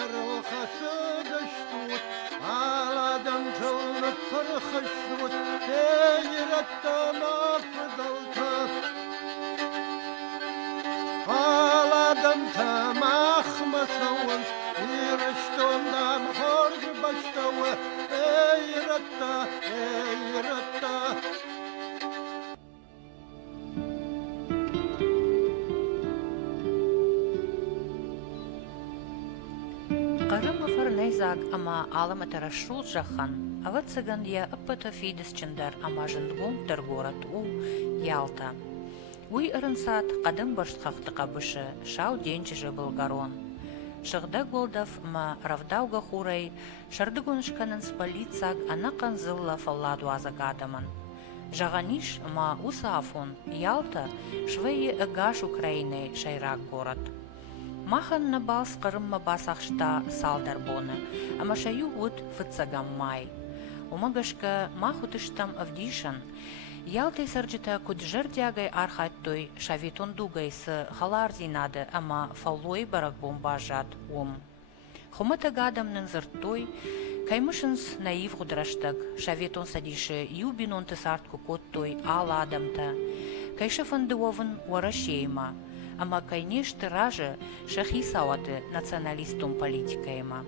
Sarılxası düştü, ağladım çılınıp pırxıştı, Seyrettim afıdıldı. Ağladım tamah mısınız, İriştimden horg baştağı, Eyratta, eyratta. Qarımıfır neyzag ama ağlamatara şul jahan, ava цыган я ыппыты фидес чындар ama жындгумтар город у Ялта. Уй ырынсат қадым башқақты қабышы, шау денчіжі былгарон. Шығда голдав ма равдауга хурай, шардыгунышканын спалицаг анақан зылла фалладу азагадамын. Жағаниш ма усафон, Ялта, швейі ыгаш Украины шайрак город. Махан на балс қырымма басақшта салдар боны, ама шаю уд фыцагам май. Умагашка махутыштам авдишан, Ялтай сарджита куджер дягай архаттой шавитон дугай с халар зинады, ама фаллой барак бомбажат Хумата гадам нынзыртой, каймышынс наив гудраштаг, шаветон садиши юбинон тысартку коттой ала адамта, кайшафан дуовын уарашейма, ама кайнеш тыражы шахи сауаты националистум политикайма.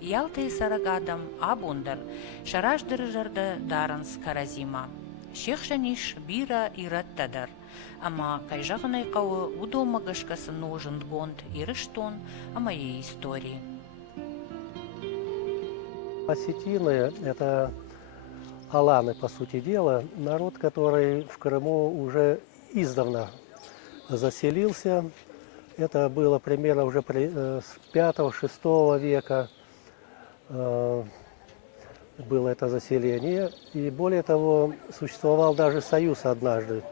Ялтай сарагадам абундар, шараждырыжарды даранс каразима. Шехшаниш бира ираттадар, ама кайжағынай қауы удомагашкасын нужын гонд ирыштон, ама и истории. Осетины – это аланы, по сути дела, народ, который в Крыму уже издавна заселился. Это было примерно уже с 5-6 века было это заселение. И более того, существовал даже союз однажды.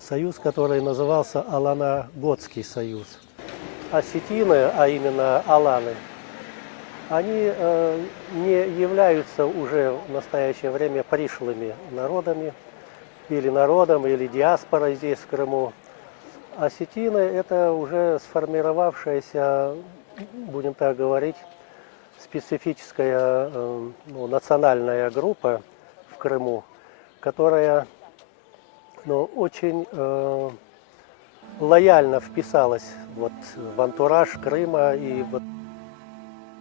Союз, который назывался Алано-Готский союз. Осетины, а именно аланы, они не являются уже в настоящее время пришлыми народами, или народом, или диаспорой здесь, в Крыму. Осетины – это уже сформировавшаяся, будем так говорить, специфическая национальная группа в Крыму, которая очень лояльно вписалась в антураж Крыма. И в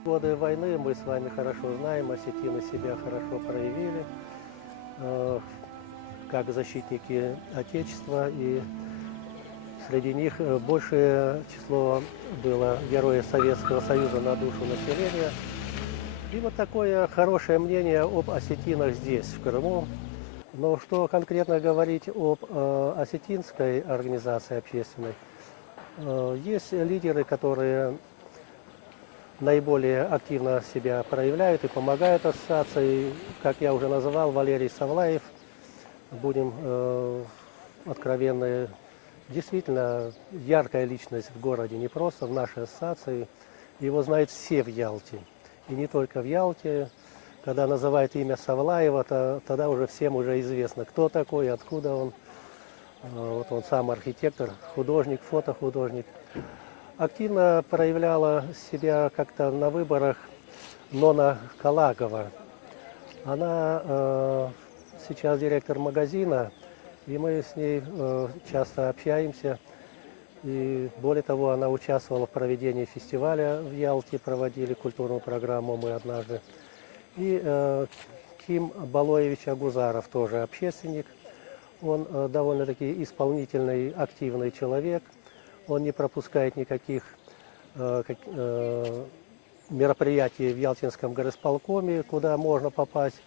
годы войны, мы с вами хорошо знаем, осетины себя хорошо проявили как защитники Отечества, и среди них большее число было героев Советского Союза на душу населения. И вот такое хорошее мнение об осетинах здесь, в Крыму. Но что конкретно говорить об осетинской организации общественной? Есть лидеры, которые наиболее активно себя проявляют и помогают ассоциации. Как я уже называл, Валерий Савлаев, будем откровенны, действительно яркая личность в городе, не просто в нашей ассоциации. Его знают все в Ялте. И не только в Ялте. Когда называют имя Савлаева, тогда уже всем уже известно, кто такой, откуда он. Вот он сам архитектор, художник, фотохудожник. Активно проявляла себя как-то на выборах Нона Калагова. Она сейчас директор магазина, и мы с ней часто общаемся. И более того, она участвовала в проведении фестиваля в Ялте, проводили культурную программу мы однажды. И Ким Балоевич Агузаров, тоже общественник. Он довольно-таки исполнительный, активный человек. Он не пропускает никаких мероприятий в Ялтинском горосполкоме, куда можно попасть.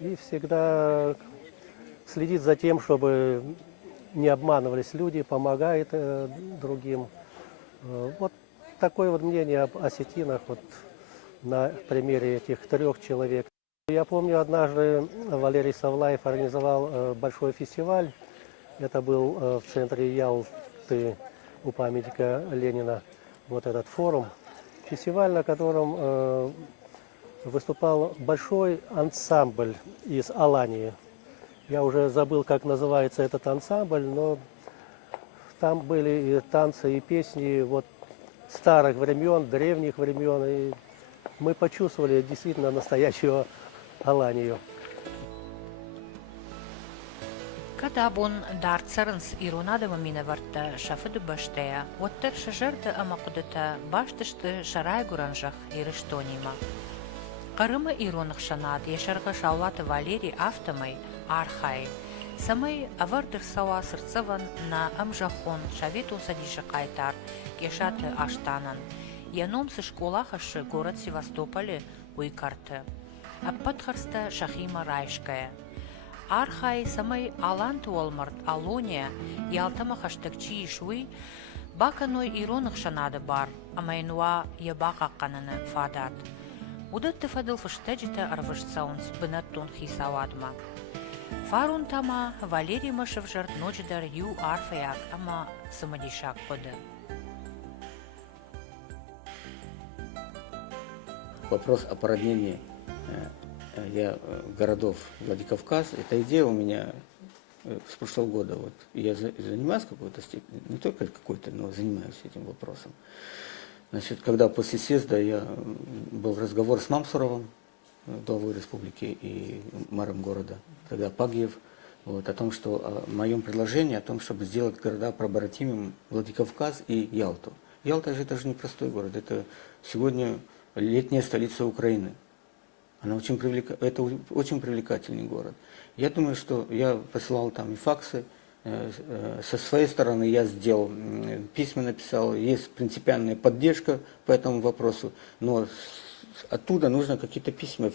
И всегда следит за тем, чтобы не обманывались люди, помогает другим. Вот такое вот мнение об осетинах на примере этих 3 человек. Я помню, однажды Валерий Савлаев организовал большой фестиваль. Это был в центре Ялты у памятника Ленина, вот этот форум. Фестиваль, на котором выступал большой ансамбль из Алании. Я уже забыл, как называется этот ансамбль, но там были и танцы, и песни старых времен, древних времен. И мы почувствовали действительно настоящую Аланию. Когда бун дарцарынс иронадама минаварта шафыды баштая, оттер шажарда амакудата баштышты шарай гуранжах ирыштонима. Карыма иронах шанад, яшарга шаулаты Валерий автомай архай. Самай авардыр сава сырцыван на амжахон шавету садиша кайтар, кешаты аштанан. Яномсы школахашы город Севастополе уйкарты. Аппатхарста Шахима Райшкая. Архай самай аланты олмарт Алония ялтама хаштагчи ишуй баканой иронах шанады бар, амайнуа ябака кананы фадат. Удатты фадыл фыштаджита арвышцаунс бынаттон хисавадма. Фарун тама Валерий Машевжарт ночдар ю арфаяк, ама самадишак коды. Вопрос о породнении городов Владикавказ, эта идея у меня с прошлого года. Вот. Я занимаюсь какой-то степени, не только какой-то, но занимаюсь этим вопросом. Значит, когда после съезда был разговор с Мамсуровым, главой республики, и мэром города, тогда Пагиев, вот, о том, что о моем предложении, о том, чтобы сделать города побратимым Владикавказ и Ялту. Ялта же это же непростой город, это сегодня летняя столица Украины. Это очень привлекательный город. Я думаю, что я посылал там и факсы. Со своей стороны я сделал, письма написал, есть принципиальная поддержка по этому вопросу, но оттуда нужно какие-то письма,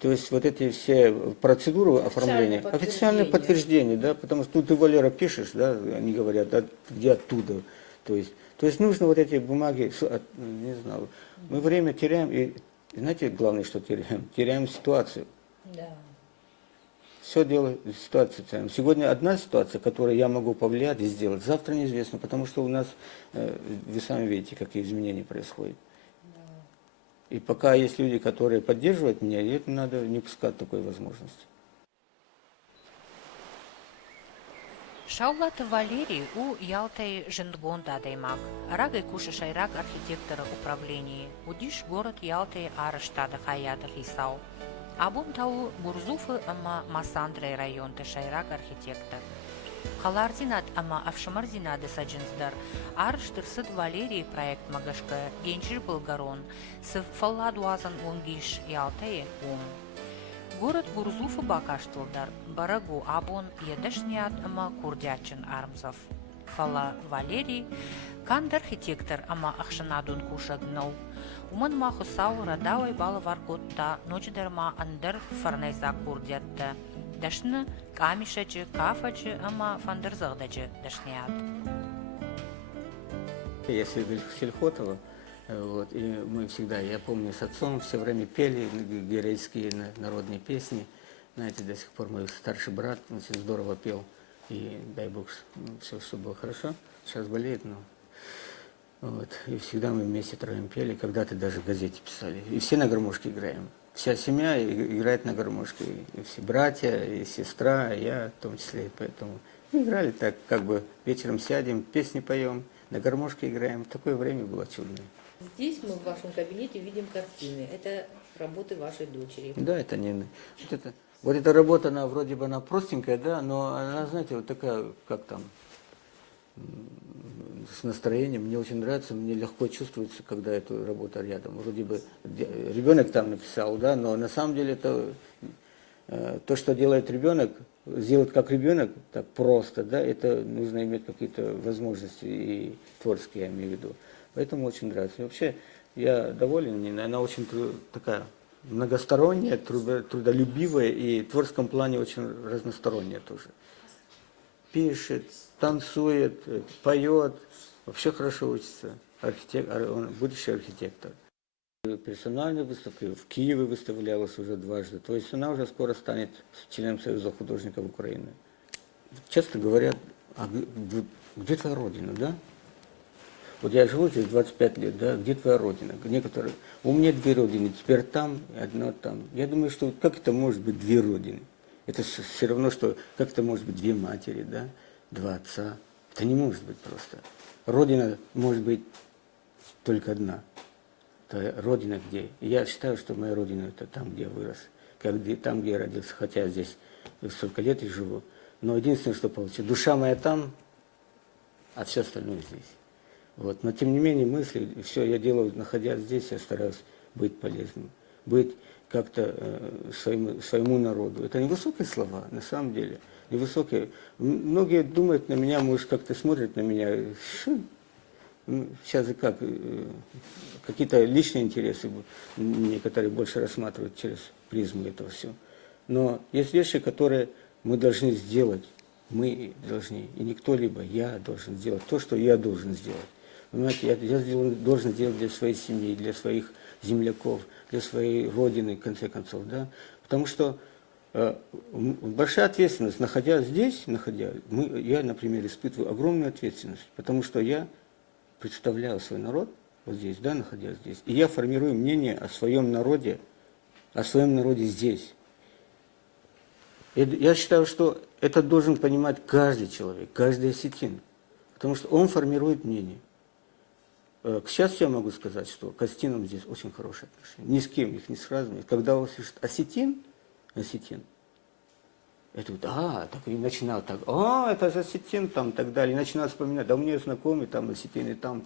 то есть вот эти все процедуры оформления, официальное подтверждение, да, потому что ты, Валера, пишешь, да, они говорят, да, где оттуда, то есть нужно вот эти бумаги, не знаю, мы время теряем, и знаете, главное, что теряем ситуацию. Да. Все дело ситуации. Сегодня одна ситуация, которую я могу повлиять и сделать, завтра неизвестно, потому что у нас, вы сами видите, какие изменения происходят. Да. И пока есть люди, которые поддерживают меня, и это надо не пускать такой возможности. Шаулаты Валерий у Ялтай жендгонда даймак. Рагай куша шайрак архитектора управления. Удиш город Ялтай араштада хаята хисау. Абун тау Гурзуфы ама Масандрай район шайрак архитектор. Халардинат ама Авшамардинады саджинздар. Араштырсыд Валерий проект магашка генчир Болгарон. Сыфалладуазан унгиш Ялтай ум. Город Гурзуфы бакаштылдар, барагу абон едашният ама курдячин армзов. Фала Валерий, канд архитектор ама ахшанадун кушагнал. Уман махусау радавай бала варготта, ночдарма андер фарнайза курдятта. Дашны камишачы, кафачы ама фандерзагдачы дашният. Я Сельхотова. Вот, и мы всегда, я помню, с отцом все время пели геройские народные песни. Знаете, до сих пор мой старший брат очень здорово пел. И дай Бог, все было хорошо. Сейчас болеет, но... Вот, и всегда мы вместе троем пели. Когда-то даже в газете писали. И все на гармошке играем. Вся семья играет на гармошке. И все братья, и сестра, и я в том числе. Поэтому мы играли так, как бы вечером сядем, песни поем, на гармошке играем. Такое время было чудное. Здесь мы в вашем кабинете видим картины. Это работы вашей дочери. Да, это не... Вот эта работа, она вроде бы она простенькая, да, но она, знаете, вот такая, как там, с настроением. Мне очень нравится, мне легко чувствуется, когда эта работа рядом. Вроде бы ребенок там написал, да, но на самом деле это то, что делает ребенок, сделать как ребенок, так просто, да, это нужно иметь какие-то возможности и творческие, я имею в виду. Поэтому очень нравится. И вообще, я доволен, она очень такая многосторонняя, трудолюбивая и в творческом плане очень разносторонняя тоже. Пишет, танцует, поет, вообще хорошо учится. Он будущий архитектор. Персональные выставки в Киеве выставлялась уже дважды. То есть она уже скоро станет членом Союза художников Украины. Часто говорят, а где твоя родина, да? Вот я живу здесь 25 лет, да, где твоя родина? Некоторые, у меня две родины, теперь там, одна там. Я думаю, что как это может быть две родины? Это все равно, что как это может быть две матери, да, два отца. Это не может быть просто. Родина может быть только одна. Это родина где. И я считаю, что моя родина это там, где я вырос, там, где я родился, хотя здесь столько лет и живу. Но единственное, что получилось, душа моя там, а все остальное здесь. Вот. Но тем не менее мысли, все я делаю, находясь здесь, я стараюсь быть полезным, быть как-то своему народу. Это невысокие слова, на самом деле. Невысокие. Многие думают на меня, может, как-то смотрят на меня. Сейчас и как, какие-то личные интересы некоторые больше рассматривают через призму этого всего. Но есть вещи, которые мы должны сделать. Мы должны, и не кто-либо, я должен сделать то, что я должен сделать. Понимаете, должен сделать для своей семьи, для своих земляков, для своей родины, в конце концов, да. Потому что большая ответственность, находясь здесь, я, например, испытываю огромную ответственность, потому что я представляю свой народ вот здесь, да, находясь здесь, и я формирую мнение о своем народе здесь. И я считаю, что это должен понимать каждый человек, каждый осетин, потому что он формирует мнение. К счастью, я могу сказать, что к осетинам здесь очень хорошие отношения. Ни с кем их не сравнивать. Когда услышат осетин, это вот, так и начинают так, это же осетин, там, и так далее. И начинают вспоминать, да у меня знакомые, там, осетины, там.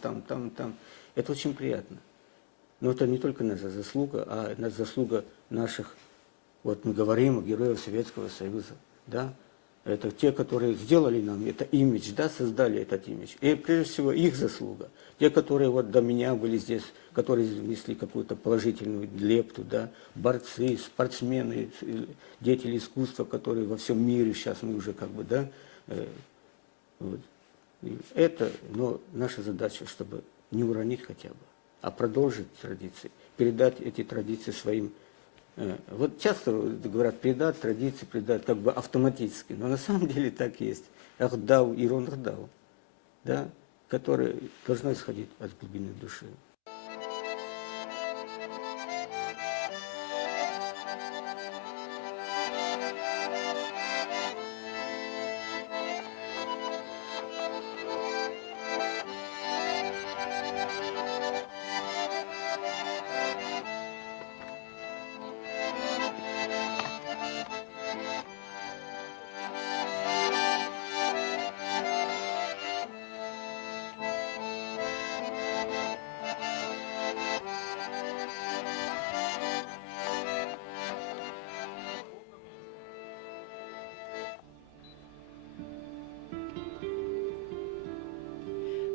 Это очень приятно. Но это не только наша заслуга, а это заслуга наших, вот мы говорим о героях Советского Союза, да. Это те, которые сделали нам это имидж, да, создали этот имидж. И прежде всего их заслуга. Те, которые вот до меня были здесь, которые внесли какую-то положительную лепту, да, борцы, спортсмены, деятели искусства, которые во всем мире сейчас мы уже как бы, да, вот. Но наша задача, чтобы не уронить хотя бы, а продолжить традиции, передать эти традиции своим. Вот часто говорят, предать традиции, предать как бы автоматически, но на самом деле так есть. Ахдау, ирон ахдау, да, которое должно исходить от глубины души.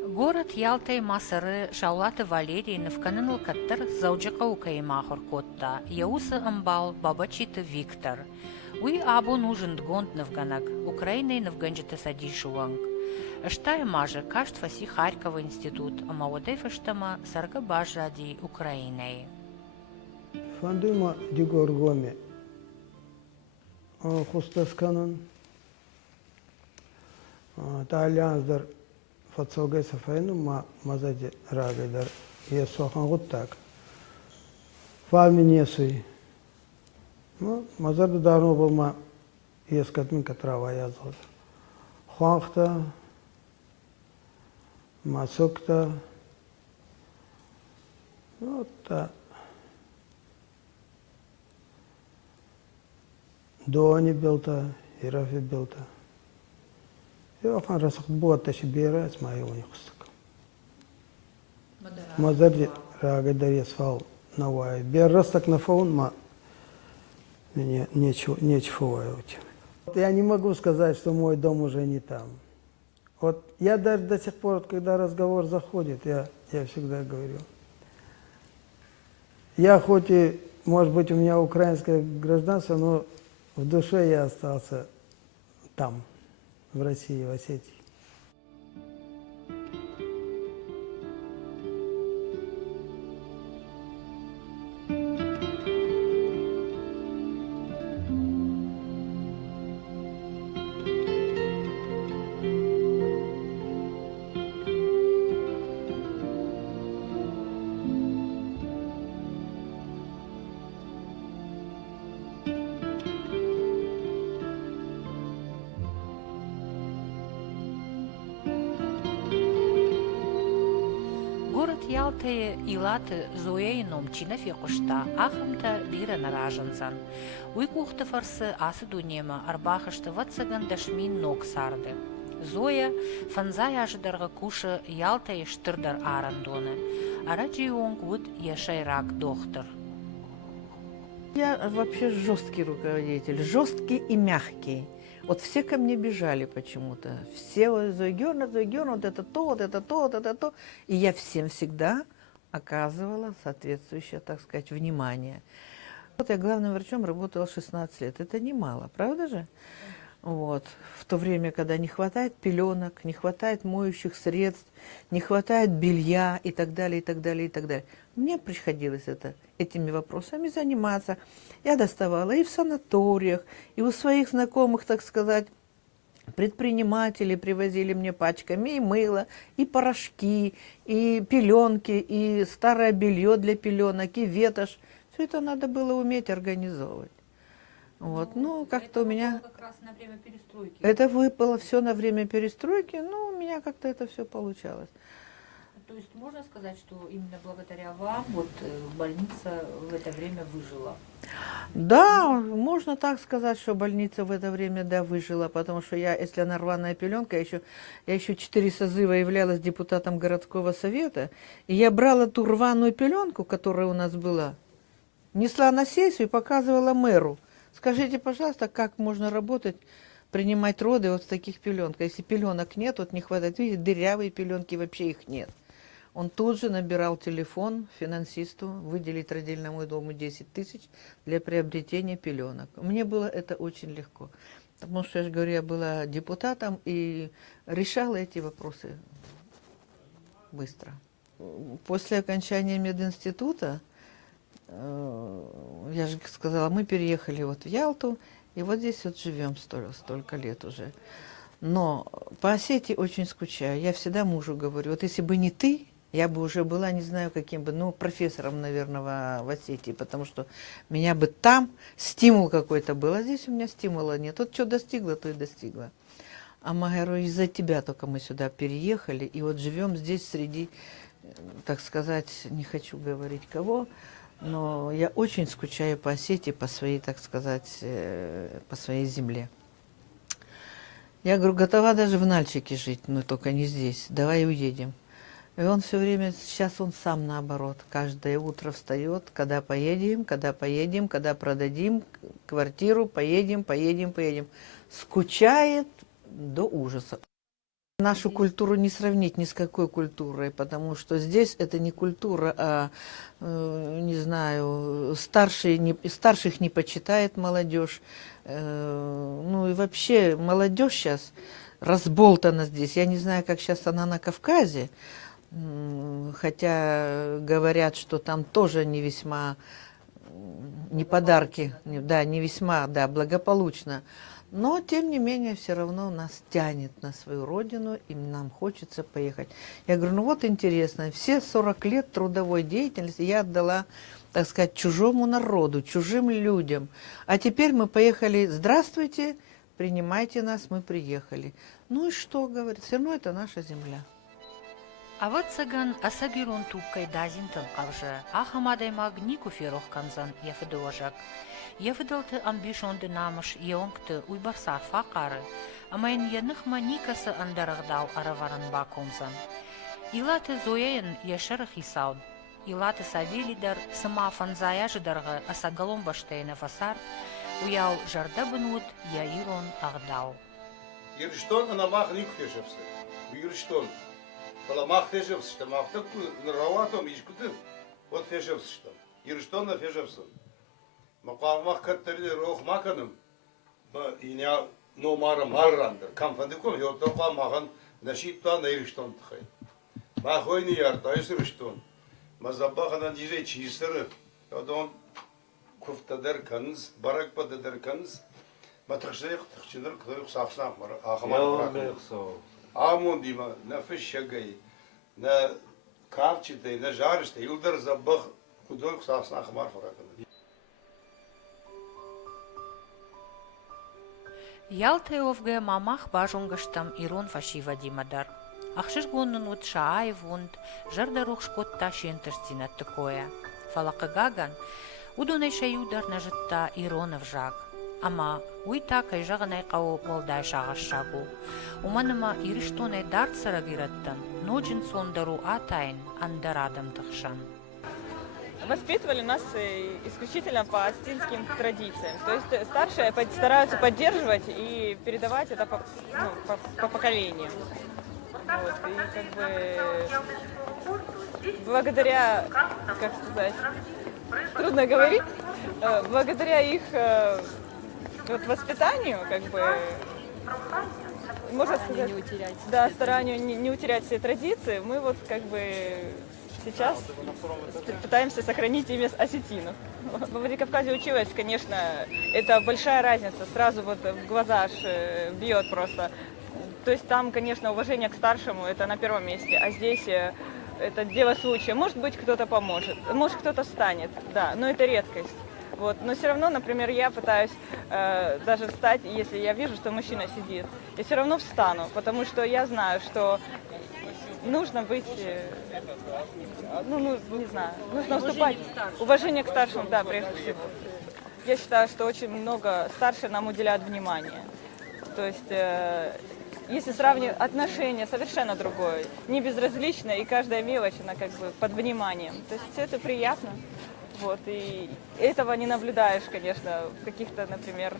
Город Ялтай Масыры Шаулаты Валерийнов каныныл каттыр заужака укаймахор котта, Яусы амбал Бабачиты Виктор. Уй абу нужен гонт навганак, Украиной навганджиты садишуанг. Штай маже кашт фаси Харькова институт, а молодой фаштама сарга бажади Украиной. Фандыма дигоргоме хустасканын таалянздар фатсалгай сафайну мазади рагайдар есохан гуттак фалминесуй мазарды дарно болма ескатмин катрава язгыр хуанхта масукта вот Дони билта, Ирафи билта. Я хан расах буатта шибера с моего нехустак. Мазарди рагайдар ясфал навай. Бер растак на фаун ма мне нечего. Я не могу сказать, что мой дом уже не там. Вот я даже до сих пор, когда разговор заходит, я всегда говорю. Я хоть и, может быть, у меня украинское гражданство, но в душе я остался там, в России, в Осетии. Ялты Илаты Зояйном чинов якушта, ахамта бира нараженцан. Уйкухты фарсы асы дунема, арбахышты ватсаган дашмин ног сарды. Зоя фанзай ажыдарға кушы Ялта ештырдар арандоны. Араджи онг вуд яшайрак доктор. Я вообще жесткий руководитель, жесткий и мягкий. Вот все ко мне бежали почему-то. Все вот Зойгерна, вот это то, вот это то, вот это то. И я всем всегда оказывала соответствующее, так сказать, внимание. Вот я главным врачом работала 16 лет. Это немало, правда же? Вот. В то время, когда не хватает пеленок, не хватает моющих средств, не хватает белья и так далее, и так далее, и так далее. Мне приходилось этими вопросами заниматься. Я доставала и в санаториях, и у своих знакомых, так сказать, предприниматели привозили мне пачками и мыло, и порошки, и пеленки, и старое белье для пеленок, и ветошь. Все это надо было уметь организовывать. Вот, ну, как-то у меня... Как раз на время перестройки. Это выпало все на время перестройки, но у меня как-то это все получалось. То есть можно сказать, что именно благодаря вам вот больница в это время выжила? Да, можно так сказать, что больница в это время, да, выжила, потому что я, если она рваная пеленка, я еще 4 созыва являлась депутатом городского совета, и я брала ту рваную пеленку, которая у нас была, несла на сессию и показывала мэру. Скажите, пожалуйста, как можно работать, принимать роды вот в таких пеленках? Если пеленок нет, вот не хватает, видите, дырявые пеленки, вообще их нет. Он тут же набирал телефон финансисту, выделить родильному дому 10 тысяч для приобретения пеленок. Мне было это очень легко, потому что, я же говорю, я была депутатом и решала эти вопросы быстро. После окончания мединститута, я же сказала, мы переехали вот в Ялту, и вот здесь вот живем столько лет уже. Но по Осетии очень скучаю. Я всегда мужу говорю, вот если бы не ты, я бы уже была, не знаю, каким бы, ну, профессором, наверное, в Осетии, потому что меня бы там стимул какой-то был, а здесь у меня стимула нет. Вот что достигла, то и достигла. А я говорю, из-за тебя только мы сюда переехали, и вот живем здесь среди, так сказать, не хочу говорить кого, но я очень скучаю по Осетии, по своей, так сказать, по своей земле. Я говорю, готова даже в Нальчике жить, но только не здесь, давай уедем. И он все время, сейчас он сам наоборот, каждое утро встает, когда поедем, когда продадим квартиру, поедем. Скучает до ужаса. Нашу культуру не сравнить ни с какой культурой, потому что здесь это не культура, а, не знаю, старших не почитает молодежь. Ну и вообще молодежь сейчас разболтана здесь. Я не знаю, как сейчас она на Кавказе, хотя говорят, что там тоже не весьма, не подарки, да, не весьма, да, благополучно. Но, тем не менее, все равно нас тянет на свою родину, и нам хочется поехать. Я говорю, ну вот интересно, все 40 лет трудовой деятельности я отдала, так сказать, чужому народу, чужим людям. А теперь мы поехали, здравствуйте, принимайте нас, мы приехали. Ну и что, говорит, все равно это наша земля. А вот цыган асагирун туккай дазинтын кавжы, ахамадай магни куферох канзан яфыдожак. Яфыдалты амбишонды намыш еонгты уйбарсар факары, амайын яныхма никасы андарагдау араварын бакомзан. Илаты зояйын яшырых исауд, илаты савелидар сыма фанзаяжыдарғы асагалом баштайны фасар, уяу жардабын уд яирон агдау. Ирштон на мах ник фешевсы. Ирштон. Кала мах фешевсы, что мах так нраватом ишкутын. Вот фешевсы что. Ирштон на фешевсы. Мақамақ кәттірді роқ мақаным, иня номары маррандыр. Камфандыком, йоттоқа маған нашиптан айрыштон тұқай. Мақойны ярты айсырыштон. Мазабақынан дижей чиістірі. Одан күфтадыр кәніз, баракпадыдыр кәніз. Матықшайық тұқчыныр күдірік сапсам. Ақыман бұрақын. Амон дейма, на фішшагай, на кавчитай, на жарыштай. Илдар забақ күдірік сапсам ақымар бұрақын. Ялты овге мамах бажунгыштам ирон фашива димадар. Ахшиш гоннун вот Шааев вунд, жардарух шкотта шентырцинат такое. Фалакагаган, удонай шаюдар нажитта Иронов жак. Ама уйта кайжаганай кау молдай шагашшагу. Уманыма ириштонай дарцара гираттан, ноджин сондару атайн андарадам тахшан. Воспитывали нас исключительно по астинским традициям. То есть старшие стараются поддерживать и передавать это по поколениям. Вот. И как бы благодаря, как сказать, трудно говорить, благодаря их вот воспитанию, как бы, можно сказать, да, старанию не утерять все традиции, мы вот как бы сейчас пытаемся сохранить имя осетинов. Во Владикавказе училась, конечно, это большая разница, сразу вот в глаза аж бьет просто. То есть там, конечно, уважение к старшему это на первом месте, а здесь это дело случая. Может быть, кто-то поможет, может, кто-то встанет, да, но это редкость. Вот. Но все равно, например, я пытаюсь даже встать, если я вижу, что мужчина сидит, я все равно встану, потому что я знаю, что нужно быть, не знаю, нужно уступать. Уважение к старшим, да, прежде всего. Я считаю, что очень много старшие нам уделяют внимание. То есть, если сравнивать, отношения совершенно другое, не безразличное, и каждая мелочь, она как бы под вниманием. То есть все это приятно. Вот, и этого не наблюдаешь, конечно, в каких-то, например,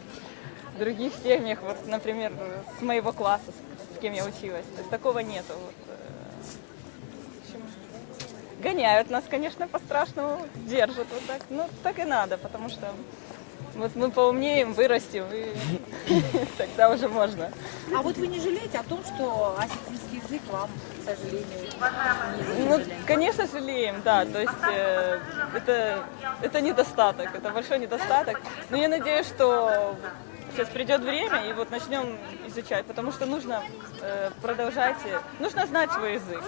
других семьях, вот, например, с моего класса, с кем я училась. То есть такого нету. Вот. В общем, гоняют нас, конечно, по-страшному, держат вот так. Ну, так и надо, потому что вот мы поумнеем, вырастем, и тогда уже можно. А вот вы не жалеете о том, что осетинский язык вам, к сожалению, не Ну, конечно, жалеем, да, то есть это недостаток, это большой недостаток. Но я надеюсь, что сейчас придет время и вот начнем изучать, потому что нужно продолжать, нужно знать свой язык.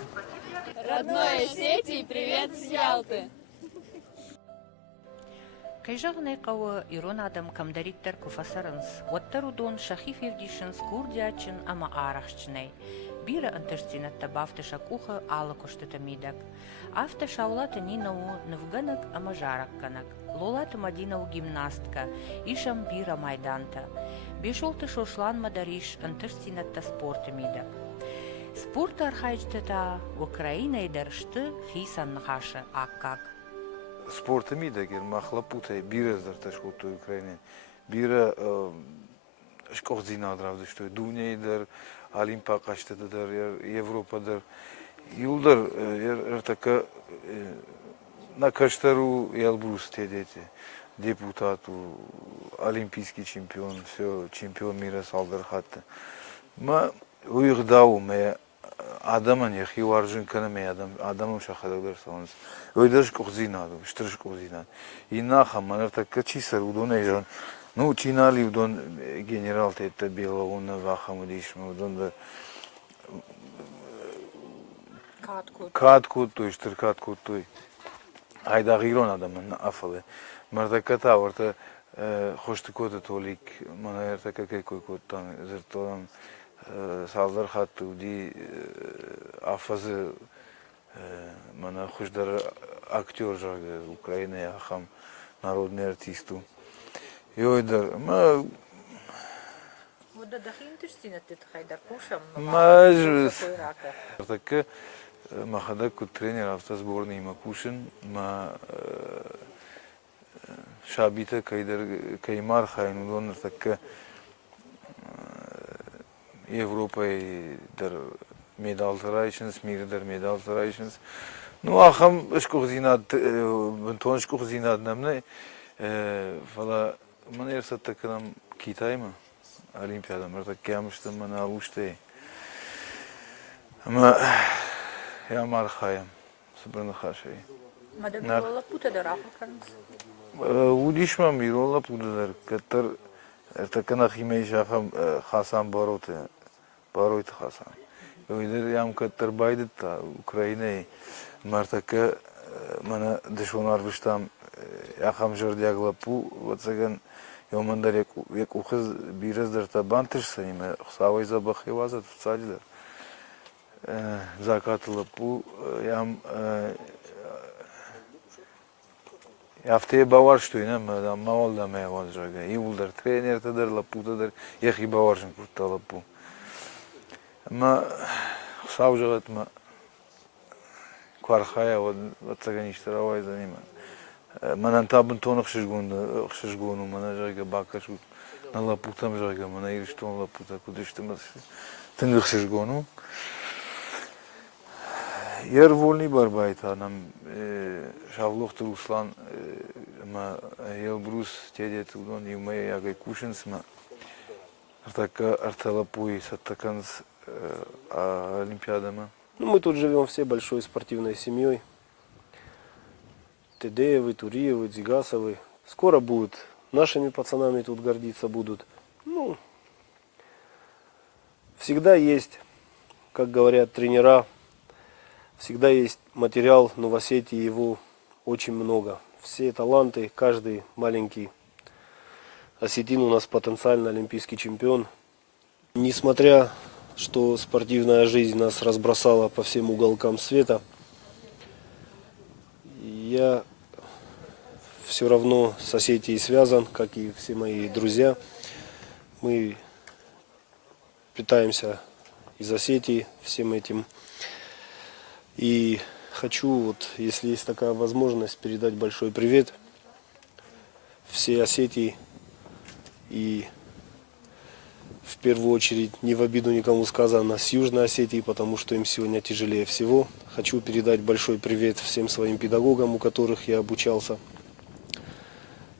Родной Осетии, привет с Ялты! Кайжагнай кавы Ирон адам камдариттер куфасарынс, оттарудон шахиф евдишин скурдячин ама арахчнай. Бира антырцинатта бафтыша куха алы куштыта мидак. Афта шаулаты нинау навганак ама жаракканак. Лолаты мадинау гимнастка, ишам бира майданта. Бешолты шошлан мадариш антырцинатта спорта мидак. Спорта архайчтата Украина и даршты хисан нахаша аккак. Спорта мидагер махлапутай бира зарташкутой Украине. Бира шкохзина дравды, что Дуня идар, Олимпиака штатадар, Европадар. Юлдар така на Каштару и Албрус те дети, депутату, олимпийский чемпион, все, чемпион мира Салдархата. Ма уйгдау ме Адаман я хиваржин канаме адамам шахадагдар саланс. Ойдаш кухзинад, штриш кухзинад. И наха манер так качисар удон ежан. Ну чинали удон генерал тета бела он вахам удишма удон да катку той штыркатку той. Айда гирон адаман афале. Мардаката варта хоштыкота толик манер так какой котан зертолан Салдар хатту ди афазы мана хуждар актер жагы Украины ахам народный артисту. Йойдар ма Вот да дахин тышсина ты хайдар кушам. мажус так махада ку тренер автосборной Макушин ма шабита кайдар каймар хайн донор так Европой дар медал тарайшынс, мир дар медал тарайшынс. Ну, ахам шкухзинад, бентон шкухзинад намне, фала манерса такнам Китайма, Олимпиада, марта кямышта мана уште. Ама я мархаям, субранахашей. Мада мирола пута дарахаканс. Удишма мирола пудадар, катар такана химей шахам хасан бароте. Баройт хасан. Ойдер ям катар байдыта Украина мартака мана дешонар биштам яхам жордяглапу вот саган йомандар як ухыз бираздар та бантыш саниме хсавай забахивазат в цадидар. закатылып bu Haftaya bavar что ина мадам мавал да ме вон жога. И улдар тренер тадыр лапутадыр. Ехи баваршын курталып bu. Ма сау жогат ма квархая вот цагаништаравай занима. Манан табын тонық шыжгону мана жога бакашу на лапутам жога мана ирштон лапута кудыштымыз тыңгық шыжгону. Yer volni barbayta nam Şavloxtu Ruslan ma Elbrus tedet udon yumaya yagay kushins ma арталапуи саттаканс Олимпиадама. Ну, мы тут живем все большой спортивной семьей. Тедеевы, Туриевы, Дзигасовы. Скоро будут нашими пацанами тут гордиться будут. Ну, всегда есть, как говорят тренера, всегда есть материал, но в Осетии его очень много. Все таланты, каждый маленький осетин у нас потенциально олимпийский чемпион. Несмотря, что спортивная жизнь нас разбросала по всем уголкам света, я все равно с Осетией связан, как и все мои друзья. Мы питаемся из Осетии всем этим. И хочу, вот, если есть такая возможность, передать большой привет всей Осетии. И в первую очередь, не в обиду никому сказано, с Южной Осетии, потому что им сегодня тяжелее всего. Хочу передать большой привет всем своим педагогам, у которых я обучался.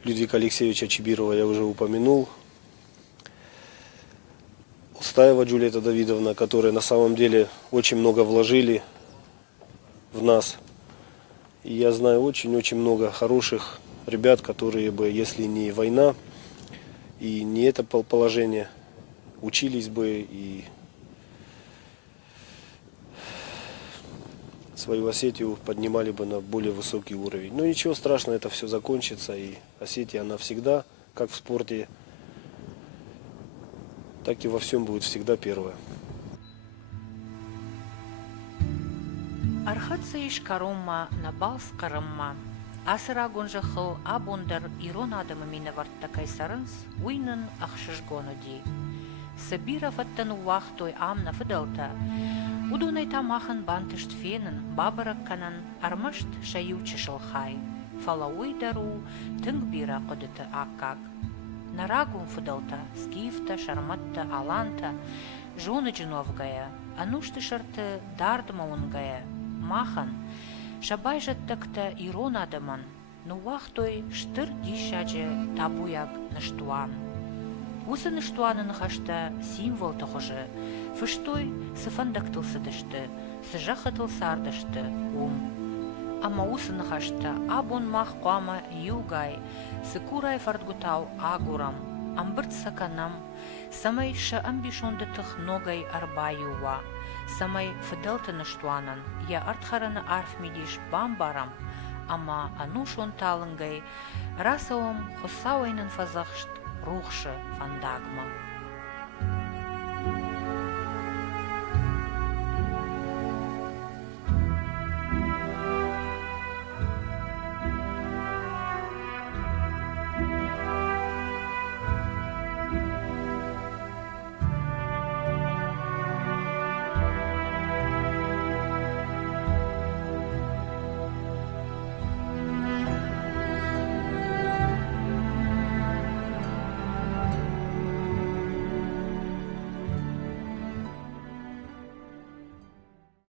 Людвига Алексеевича Чибирова я уже упомянул. Устаева Джульетта Давидовна, которые на самом деле очень много вложили в нас. И я знаю очень-очень много хороших ребят, которые бы, если не война и не это положение, учились бы и свою Осетию поднимали бы на более высокий уровень. Но ничего страшного, это все закончится. И Осетия, она всегда, как в спорте, так и во всем будет всегда первая. Архатсыиш карумма на балс карымма. Асыра гонжахыл абондар ирон адымы минаварт такайсарынс уйнын ахшышгону ди. Сабира фаттан уахтой амна фыдалта. Удунай тамахын бантышт фенын, бабаракканан армашт шаючы шылхай. Фалауй дару тынг бира кодыты аккак. Нарагун фыдалта, скифта, шарматта, аланта, жоны джиновгая, анушты шарты дардмаунгая. Махан, шабай жаттакта ирон адыман, ну вахтой штыр дишаджы табуяк наштуан. Усы наштуанын хашта символ тохожы, фыштой сыфандактылсы дышты, сыжахатыл сардышты, Ама усы нахашта абон мах қуама югай, сыкурай фартгутау агурам, амбырт саканам, самай ша амбишондытых ногай арбаюва, самай фыдалты наштуанан, я артхараны арфмидиш бамбарам, ама анушон талынгай, расауам хосауайнын фазахшт рухшы фандагма.